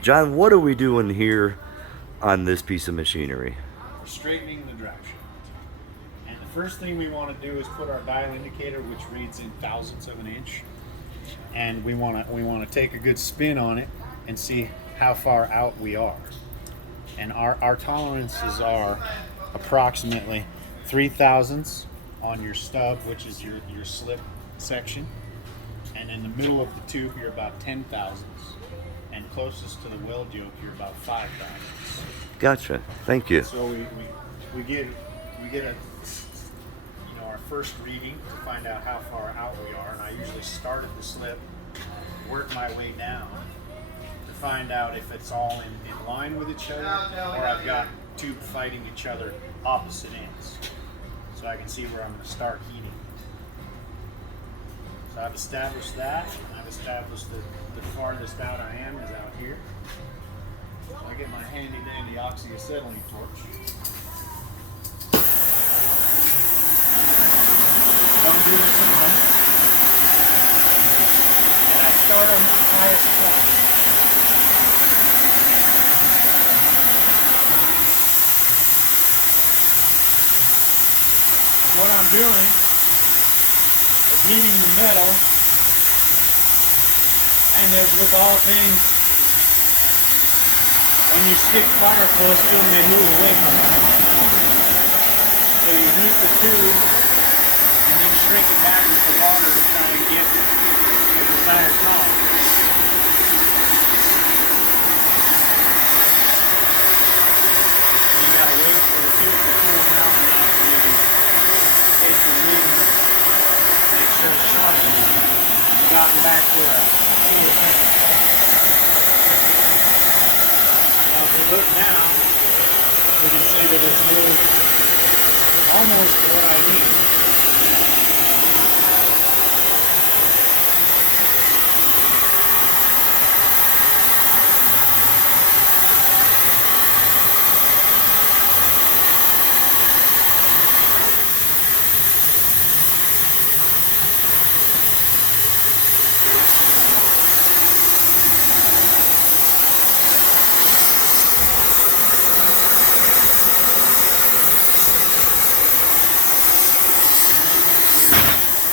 John, what are we doing here on this piece of machinery? We're straightening the drive shaft. And the first thing we want to do is put our dial indicator, which reads in thousandths of an inch. And we want to take a good spin on it and see how far out we are. And our tolerances are approximately 3 thousandths on your stub, which is your slip section. And in the middle of the tube, you're about 10 thousandths. And closest to the weld yoke, you're about 5 thousandths. Gotcha. Thank you. So we get a our first reading to find out how far out we are, and I usually start at the slip, work my way down to find out if it's all in line with each other, or I've got two fighting each other opposite ends, so I can see where I'm going to start heating. So I've established that. I've established that the farthest out I am is out here. So I get my handy dandy oxyacetylene torch. Don't do this too much. And I start on the highest point. And what I'm doing is heating the metal, and as with all things, when you stick fire close to them, they move away from you. So you heat the tube, and then shrink it back with the water to try and get the desired tolerance. So you gotta wait for the tube to cool down enough so you can take your reading, make sure it's sharpened, and gotten back to a single temperature. So if we look now, we can see that it's moved almost to what I need.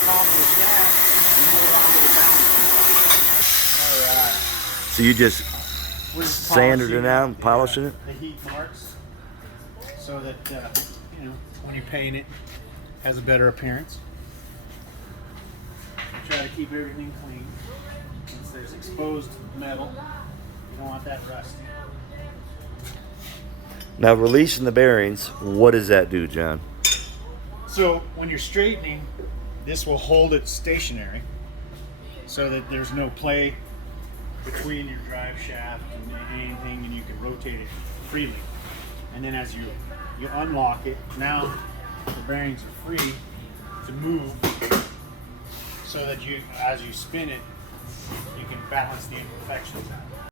Accomplish that, we move on to the balancing. Alright. So you just We're just sanded it polishing out and polishing it? the heat marks so that when you paint it, it has a better appearance. Try to keep everything clean. Since there's exposed metal, you don't want that rusty. Now releasing the bearings, what does that do, John? So when you're straightening, this will hold it stationary so that there's no play between your drive shaft and anything, and you can rotate it freely. And then as you unlock it, now the bearings are free to move so that as you spin it, you can balance the imperfections out.